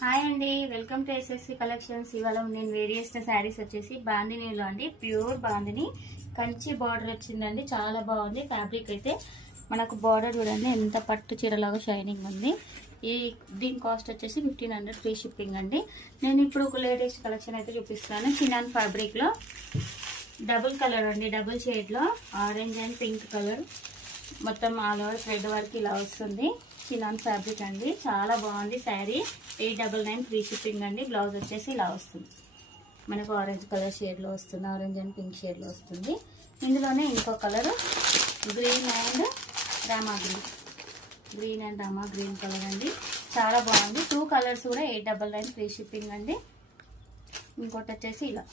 Hi అండి, welcome to SSC collections. ఇవాళ నేను వేర్ చేసిన శారీస్ వచ్చేసి బాందినీలో అండి, ప్యూర్ బాందిని కంచి బార్డర్ వచ్చిందండి. చాలా బాగుంది ఫ్యాబ్రిక్ అయితే. మనకు బార్డర్ చూడండి ఎంత పట్టు చీరలాగా షైనింగ్ ఉంది. దీని కాస్ట్ వచ్చేసి 1500 ఫ్రీ షిప్పింగ్ అండి. నేను ఇప్పుడు ఒక లేటెస్ట్ కలెక్షన్ అయితే చూపిస్తున్నాను. చినాన్ ఫ్యాబ్రిక్ లో డబుల్ కలర్ అండి, డబుల్ షేడ్ లో ఆరెంజ్ అండ్ పింక్ కలర్ మొత్తం ఆల్ ఓవర్ థ్రెడ్ వర్క్ ఇలా వస్తుంది. చినాన్ ఫ్యాబ్రిక్ అండి, చాలా బాగుంది శారీ. 899 ఫ్రీ షిప్పింగ్ అండి. బ్లౌజ్ వచ్చేసి ఇలా వస్తుంది. మనకు ఆరెంజ్ కలర్ షేడ్ లో వస్తుంది, ఆరెంజ్ అండ్ పింక్ షేడ్ లో వస్తుంది. ఇందులోనే ఇంకో colour green and Rama green colour అండి, చాలా బాగుంది. 2 కలర్స్ కూడా 899 ఫ్రీ షిప్పింగ్ అండి. ఇంకోటి వచ్చేసి ఇలా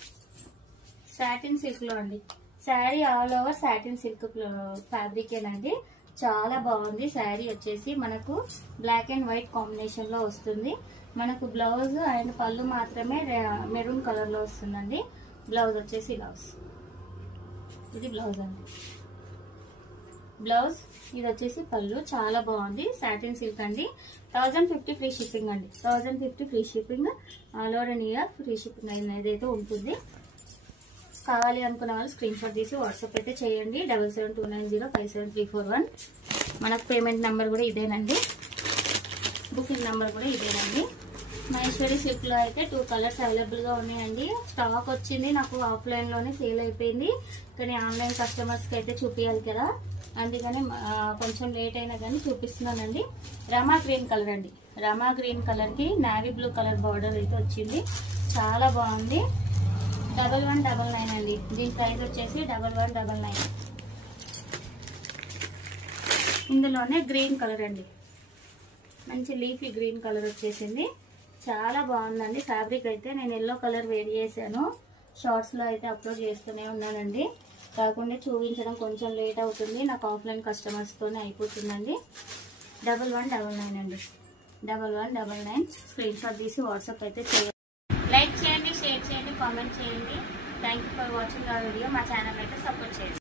సాటిన్ సిల్క్ లో అండి, sari all over satin silk fabric ఏనండి. చాలా బాగుంది శారీ వచ్చేసి. మనకు బ్లాక్ అండ్ వైట్ కాంబినేషన్ లో వస్తుంది. మనకు బ్లౌజ్ అండ్ పళ్ళు మాత్రమే మెరూన్ కలర్ లో వస్తుందండి. బ్లౌజ్ వచ్చేసి ఇలా వస్తుంది. ఇది బ్లౌజ్ అండి, బ్లౌజ్ ఇది వచ్చేసి పళ్ళు. చాలా బాగుంది, సాటిన్ సిల్క్ అండి. 1050 ఫ్రీ షిప్పింగ్ అండి. 1050 free shipping, all over year free shipping అనేది ఉంటుంది. కావాలి అనుకున్న వాళ్ళు స్క్రీన్ షాట్ తీసి వాట్సాప్ అయితే చేయండి. 7729057341. మనకు పేమెంట్ నెంబర్ కూడా ఇదేనండి, బుకింగ్ నెంబర్ కూడా ఇదేనండి. మహేశ్వరి సిల్క్ లో అయితే 2 కలర్స్ అవైలబుల్ గా ఉన్నాయండి. స్టాక్ వచ్చింది, నాకు ఆఫ్లైన్ లోనే సేల్ అయిపోయింది. కానీ ఆన్లైన్ కస్టమర్స్ కి అయితే చూపించాలి కదా, అందుకని కొంచెం లేట్ అయినా కానీ చూపిస్తున్నానండి. రమా గ్రీన్ కలర్ అండి, రమా గ్రీన్ కలర్ కి నావీ బ్లూ కలర్ బార్డర్ అయితే వచ్చింది. చాలా బాగుంది. 1199 అండి. దీని ప్రైస్ వచ్చేసి 1199. ఇందులోనే గ్రీన్ కలర్ అండి, మంచి లీఫీ గ్రీన్ కలర్ వచ్చేసింది. చాలా బాగుందండి ఫ్యాబ్రిక్ అయితే. నేను ఎల్లో కలర్ వేర్ చేశాను, షార్ట్స్ లో అయితే అప్లోడ్ చేస్తూనే ఉన్నానండి. కాకుండా చూపించడం కొంచెం లేట్ అవుతుంది, నాకు ఆఫ్లైన్ కస్టమర్స్ తోనే అయిపోతుందండి. 1199 అండి, 1199. స్క్రీన్ షాట్ తీసి వాట్సాప్ అయితే చేయండి. లైక్ చేయండి, షేర్ చేయండి, కామెంట్ చేయండి. Thank you for watching our video. మా ఛానల్ అయితే సపోర్ట్ చేయండి.